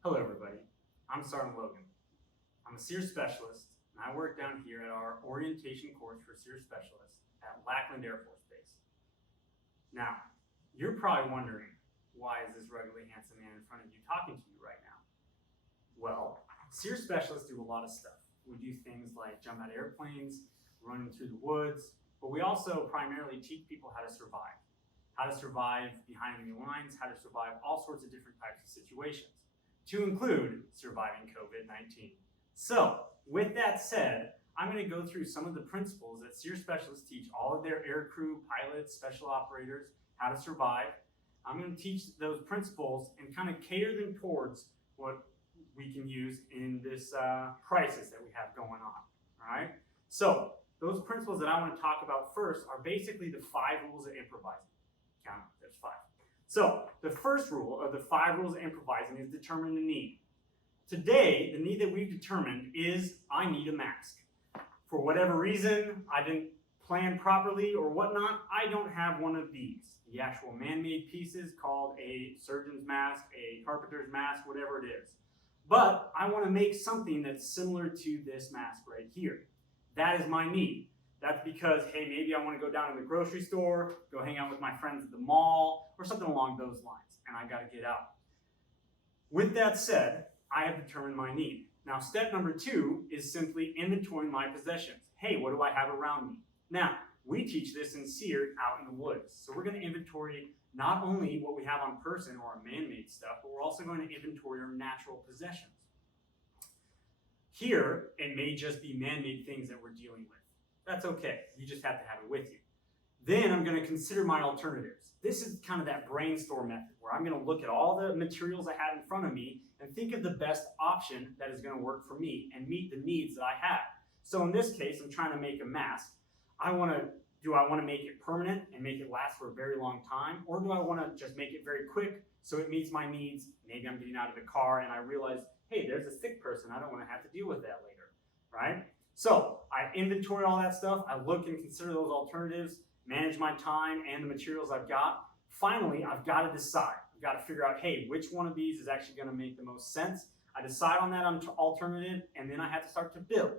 Hello everybody, I'm Sergeant Logan. I'm a SERE Specialist and I work down here at our orientation course for SERE Specialists at Lackland Air Force Base. Now, you're probably wondering, why is this ruggedly handsome man in front of you talking to you right now? Well, SERE Specialists do a lot of stuff. We do things like jump out of airplanes, running through the woods, but we also primarily teach people how to survive. How to survive behind enemy lines, how to survive all sorts of different types of situations, to include surviving COVID-19. So, with that said, I'm going to go through some of the principles that SERE Specialists teach all of their aircrew, pilots, special operators, how to survive. I'm going to teach those principles and kind of cater them towards what we can use in this crisis that we have going on. All right? So, those principles that I want to talk about first are basically the 5 rules of improvising. Count them, there's 5. So, the first rule of the 5 rules of improvising is determine the need. Today, the need that we've determined is I need a mask. For whatever reason, I didn't plan properly or whatnot, I don't have one of these. The actual man-made pieces called a surgeon's mask, a carpenter's mask, whatever it is. But I want to make something that's similar to this mask right here. That is my need. That's because, hey, maybe I want to go down to the grocery store, go hang out with my friends at the mall, or something along those lines, and I got to get out. With that said, I have determined my need. Now, step number 2 is simply inventorying my possessions. Hey, what do I have around me? Now, we teach this in SERE out in the woods. So we're going to inventory not only what we have on person or our man-made stuff, but we're also going to inventory our natural possessions. Here, it may just be man-made things that we're dealing with. That's okay. You just have to have it with you. Then I'm going to consider my alternatives. This is kind of that brainstorm method where I'm going to look at all the materials I have in front of me and think of the best option that is going to work for me and meet the needs that I have. So in this case, I'm trying to make a mask. Do I want to make it permanent and make it last for a very long time? Or do I want to just make it very quick so it meets my needs? Maybe I'm getting out of the car and I realize, hey, there's a sick person. I don't want to have to deal with that later, right? So I inventory all that stuff. I look and consider those alternatives, manage my time and the materials I've got. Finally, I've got to decide. I've got to figure out, hey, which one of these is actually going to make the most sense. I decide on that alternative, and then I have to start to build,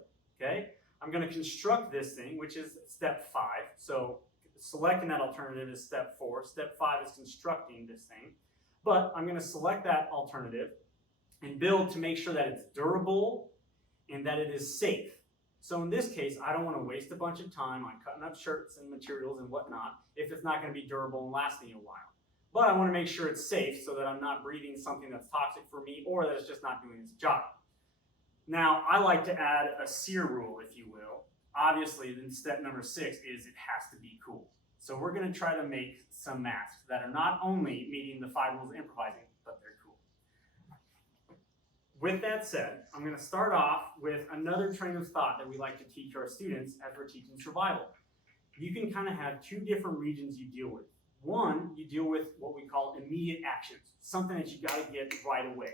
okay? I'm going to construct this thing, which is step 5. So selecting that alternative is step 4. Step 5 is constructing this thing. But I'm going to select that alternative and build to make sure that it's durable and that it is safe. So in this case, I don't want to waste a bunch of time on cutting up shirts and materials and whatnot if it's not going to be durable and lasting a while. But I want to make sure it's safe so that I'm not breathing something that's toxic for me or that it's just not doing its job. Now, I like to add a SERE rule, if you will. Obviously, then step number 6 is it has to be cool. So we're going to try to make some masks that are not only meeting the 5 rules of improvising, but they're cool. With that said, I'm going to start off with another train of thought that we like to teach our students as we're teaching survival. You can kind of have 2 different regions you deal with. One, you deal with what we call immediate actions, something that you got to get right away,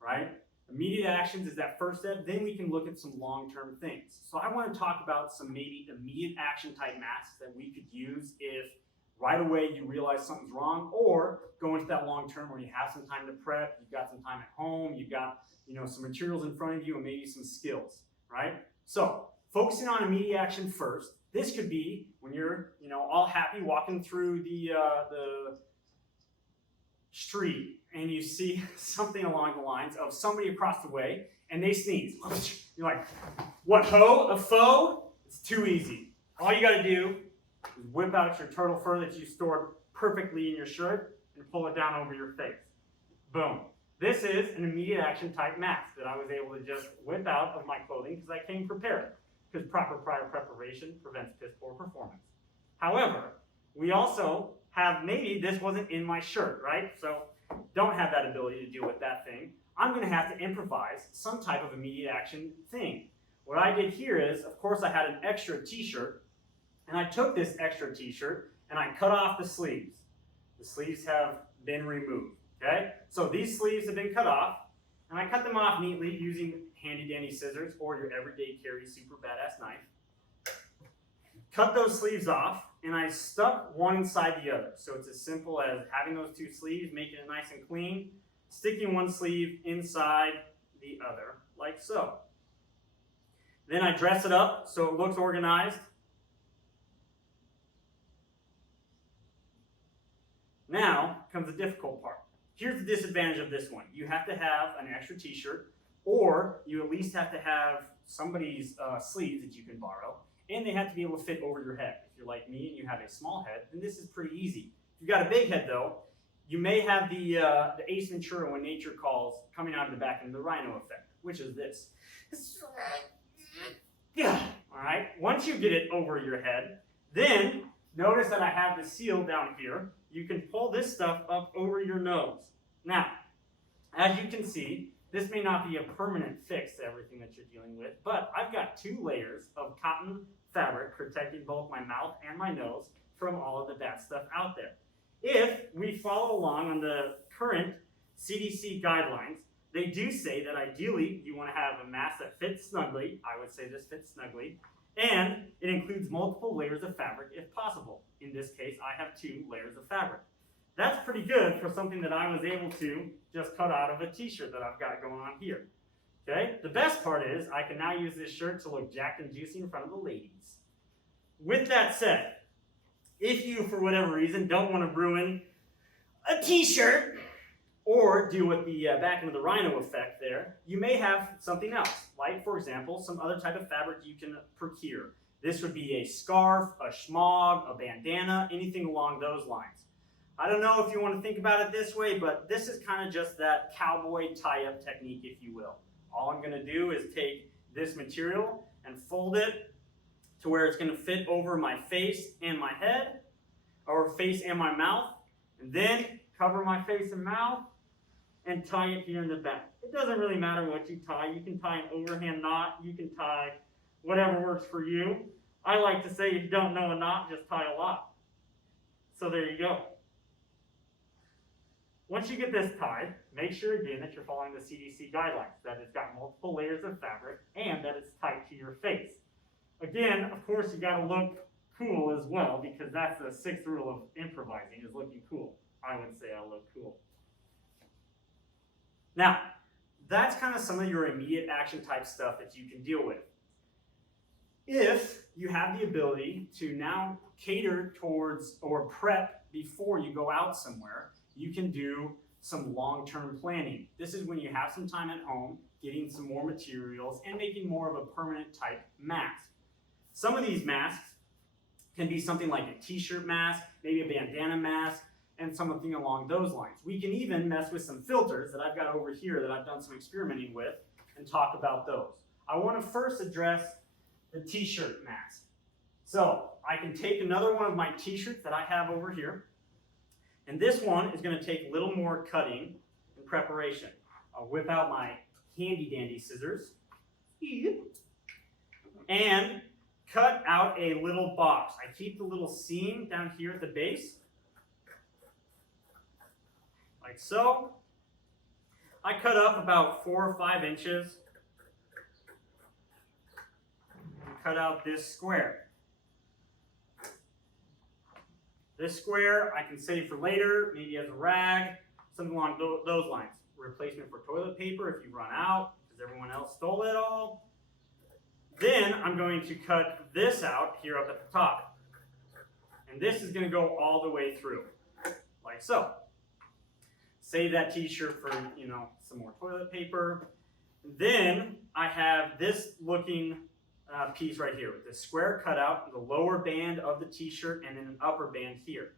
right? Immediate actions is that first step. Then we can look at some long-term things. So I want to talk about some maybe immediate action type masks that we could use if right away you realize something's wrong, or go into that long term where you have some time to prep, you've got some time at home, you've got some materials in front of you and maybe some skills, right? So focusing on immediate action first. This could be when you're all happy walking through the street and you see something along the lines of somebody across the way and they sneeze. You're like, what, ho? A foe? It's too easy. All you got to do is whip out your turtle fur that you stored perfectly in your shirt and pull it down over your face. Boom. This is an immediate action type mask that I was able to just whip out of my clothing because I came prepared. Because proper prior preparation prevents piss poor performance. However, we also have, maybe this wasn't in my shirt, right? So don't have that ability to deal with that thing. I'm going to have to improvise some type of immediate action thing. What I did here is, of course, I had an extra t-shirt, and I took this extra t-shirt and I cut off the sleeves. The sleeves have been removed, okay? So these sleeves have been cut off, and I cut them off neatly using handy dandy scissors or your everyday carry super badass knife. Cut those sleeves off, and I stuck one inside the other. So it's as simple as having those 2 sleeves, making it nice and clean, sticking one sleeve inside the other, like so. Then I dress it up so it looks organized. Now comes the difficult part. Here's the disadvantage of this one. You have to have an extra t-shirt, or you at least have to have somebody's sleeves that you can borrow, and they have to be able to fit over your head. If you're like me and you have a small head, then this is pretty easy. If you've got a big head though, you may have the Ace Ventura When Nature Calls coming out of the back, and the rhino effect, which is this. Yeah. All right. Once you get it over your head, then notice that I have the seal down here. You can pull this stuff up over your nose. Now, as you can see, this may not be a permanent fix to everything that you're dealing with, but I've got 2 layers of cotton fabric protecting both my mouth and my nose from all of the bad stuff out there. If we follow along on the current CDC guidelines, they do say that ideally you want to have a mask that fits snugly. I would say this fits snugly. And it includes multiple layers of fabric if possible. In this case, I have 2 layers of fabric. That's pretty good for something that I was able to just cut out of a t-shirt that I've got going on here. Okay? The best part is I can now use this shirt to look jacked and juicy in front of the ladies. With that said, if you, for whatever reason, don't want to ruin a t-shirt or do with the back end of the rhino effect there, you may have something else, like, for example, some other type of fabric you can procure. This would be a scarf, a schmog, a bandana, anything along those lines. I don't know if you want to think about it this way, but this is kind of just that cowboy tie-up technique, if you will. All I'm going to do is take this material and fold it to where it's going to fit over my face and my head, or face and my mouth, and then cover my face and mouth and tie it here in the back. It doesn't really matter what you tie. You can tie an overhand knot. You can tie whatever works for you. I like to say if you don't know a knot, just tie a lot. So there you go. Once you get this tied, make sure again that you're following the CDC guidelines, that it's got multiple layers of fabric and that it's tight to your face. Again, of course, you got to look cool as well, because that's the 6th rule of improvising, is looking cool. I would say I look cool. Now, that's kind of some of your immediate action type stuff that you can deal with. If you have the ability to now cater towards or prep before you go out somewhere, you can do some long-term planning. This is when you have some time at home, getting some more materials, and making more of a permanent type mask. Some of these masks can be something like a t-shirt mask, maybe a bandana mask, and something along those lines. We can even mess with some filters that I've got over here that I've done some experimenting with and talk about those. I want to first address the t-shirt mask. So I can take another one of my t-shirts that I have over here, and this one is going to take a little more cutting and preparation. I'll whip out my handy dandy scissors and cut out a little box. I keep the little seam down here at the base, like so. I cut up about 4 or 5 inches and cut out this square. This square I can save for later, maybe as a rag, something along those lines. Replacement for toilet paper if you run out, because everyone else stole it all. Then I'm going to cut this out here up at the top. And this is going to go all the way through, like so. Save that t-shirt for, some more toilet paper. Then I have this looking piece right here with the square cutout, the lower band of the t-shirt, and then an upper band here.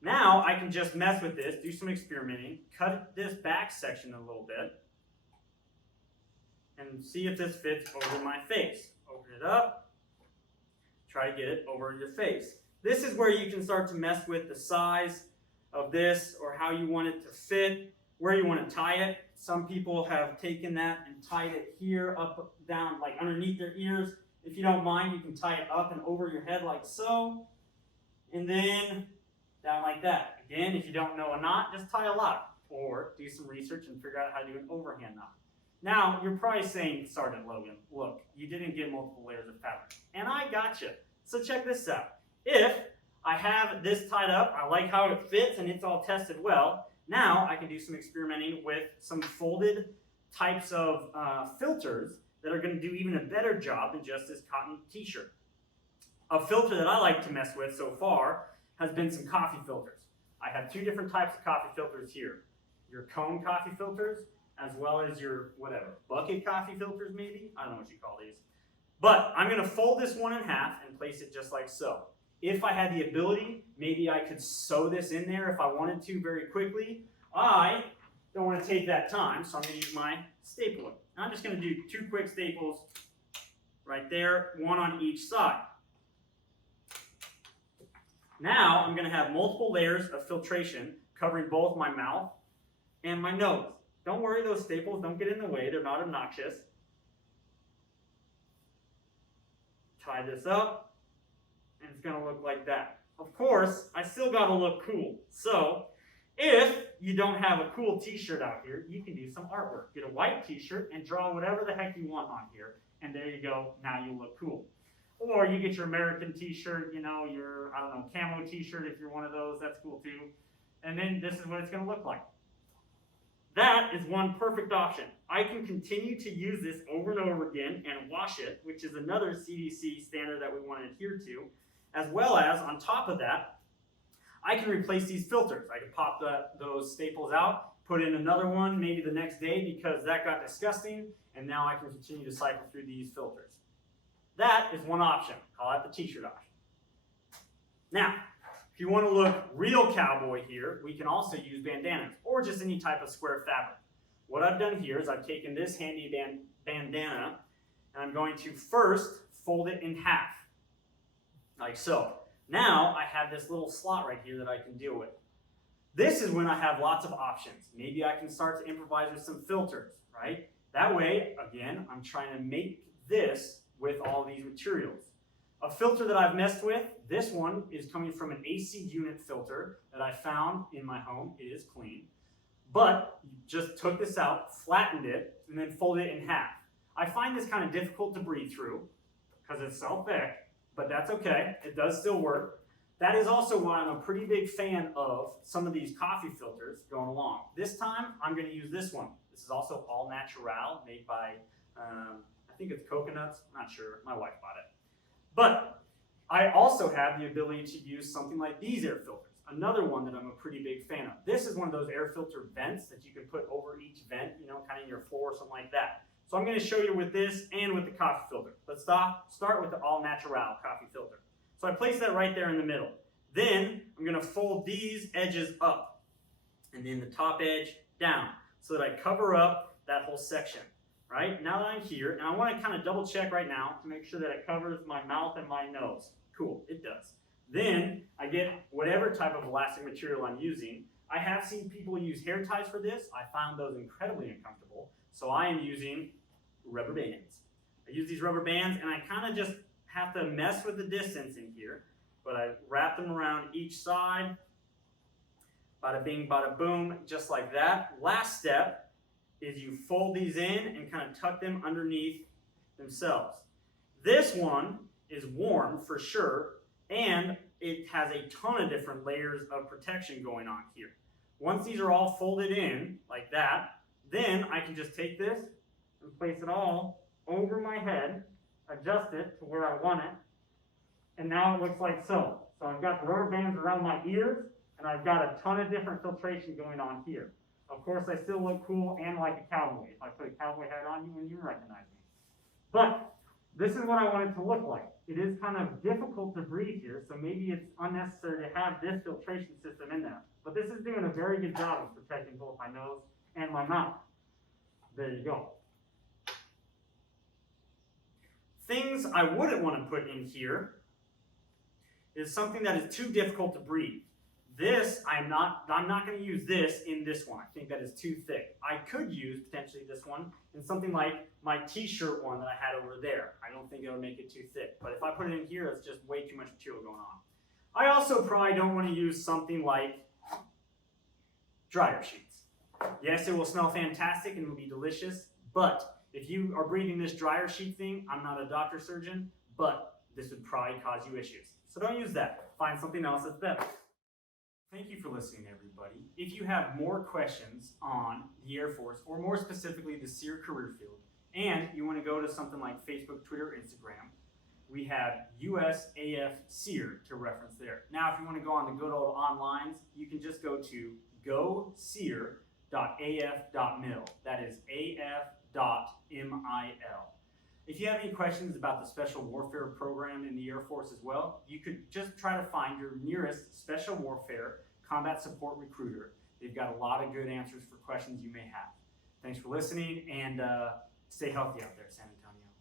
Now I can just mess with this, do some experimenting, cut this back section a little bit, and see if this fits over my face. Open it up, try to get it over your face. This is where you can start to mess with the size of this, or how you want it to fit, where you want to tie it. Some people have taken that and tied it here, up, down, like underneath their ears. If you don't mind, you can tie it up and over your head like so, and then down like that. Again, if you don't know a knot, just tie a lot, or do some research and figure out how to do an overhand knot. Now, you're probably saying, Sergeant Logan, look, you didn't get multiple layers of fabric, and I gotcha. So check this out. If I have this tied up, I like how it fits and it's all tested well, Now I can do some experimenting with some folded types of filters that are going to do even a better job than just this cotton t-shirt. A filter that I like to mess with so far has been some coffee filters. I have 2 different types of coffee filters here. Your cone coffee filters, as well as your whatever, bucket coffee filters maybe? I don't know what you call these. But I'm going to fold this one in half and place it just like so. If I had the ability, maybe I could sew this in there if I wanted to very quickly. I don't want to take that time, so I'm going to use my stapler. I'm just going to do 2 quick staples right there, 1 on each side. Now I'm going to have multiple layers of filtration covering both my mouth and my nose. Don't worry, those staples don't get in the way. They're not obnoxious. Tie this up, and it's going to look like that. Of course, I still got to look cool. So if you don't have a cool t-shirt out here, you can do some artwork. Get a white t-shirt and draw whatever the heck you want on here, and there you go. Now you look cool. Or you get your American t-shirt, you know, your, I don't know, camo t-shirt if you're one of those, that's cool too. And then this is what it's going to look like. That is one perfect option. I can continue to use this over and over again and wash it, which is another CDC standard that we want to adhere to. As well as, on top of that, I can replace these filters. I can pop those staples out, put in another one maybe the next day because that got disgusting, and now I can continue to cycle through these filters. That is one option. Call that the t-shirt option. Now, if you want to look real cowboy here, we can also use bandanas or just any type of square fabric. What I've done here is I've taken this handy bandana and I'm going to first fold it in half, like so. Now I have this little slot right here that I can deal with. This is when I have lots of options. Maybe I can start to improvise with some filters, right? That way, again, I'm trying to make this with all these materials. A filter that I've messed with, this one is coming from an AC unit filter that I found in my home. It is clean. But you just took this out, flattened it, and then folded it in half. I find this kind of difficult to breathe through because it's so thick, but that's okay. It does still work. That is also why I'm a pretty big fan of some of these coffee filters going along. This time, I'm going to use this one. This is also all natural, made by I think it's coconuts, I'm not sure, my wife bought it. But I also have the ability to use something like these air filters, another one that I'm a pretty big fan of. This is one of those air filter vents that you can put over each vent, you know, kind of in your floor or something like that. So I'm going to show you with this and with the coffee filter. Let's start with the all natural coffee filter. So I place that right there in the middle. Then I'm going to fold these edges up and then the top edge down so that I cover up that whole section. Right, now that I'm here, and I want to kind of double check right now to make sure that it covers my mouth and my nose. Cool, it does. Then I get whatever type of elastic material I'm using. I have seen people use hair ties for this. I found those incredibly uncomfortable, so I am using rubber bands. I use these rubber bands, and I kind of just have to mess with the distance in here, but I wrap them around each side. Bada bing, bada boom, just like that. Last step is you fold these in and kind of tuck them underneath themselves. This one is warm for sure, and it has a ton of different layers of protection going on here. Once these are all folded in like that, then I can just take this and place it all over my head, adjust it to where I want it, and now it looks like so. So I've got the rubber bands around my ears, and I've got a ton of different filtration going on here. Of course, I still look cool and like a cowboy. If I put a cowboy hat on, you wouldn't even recognize me. But this is what I want it to look like. It is kind of difficult to breathe here, so maybe it's unnecessary to have this filtration system in there. But this is doing a very good job of protecting both my nose and my mouth. There you go. Things I wouldn't want to put in here is something that is too difficult to breathe. This, I'm not going to use this in this one. I think that is too thick. I could use potentially this one in something like my t-shirt one that I had over there. I don't think it would make it too thick. But if I put it in here, it's just way too much material going on. I also probably don't want to use something like dryer sheets. Yes, it will smell fantastic and it will be delicious, but if you are breathing this dryer sheet thing, I'm not a doctor surgeon, but this would probably cause you issues. So don't use that. Find something else that's better. Thank you for listening, everybody. If you have more questions on the Air Force, or more specifically the SERE career field, and you want to go to something like Facebook, Twitter, Instagram, we have USAF SERE to reference there. Now, if you want to go on the good old onlines, you can just go to gosere.af.mil. That is af.mil. If you have any questions about the Special Warfare program in the Air Force as well, you could just try to find your nearest Special Warfare Combat Support Recruiter. They've got a lot of good answers for questions you may have. Thanks for listening, and stay healthy out there, San Antonio.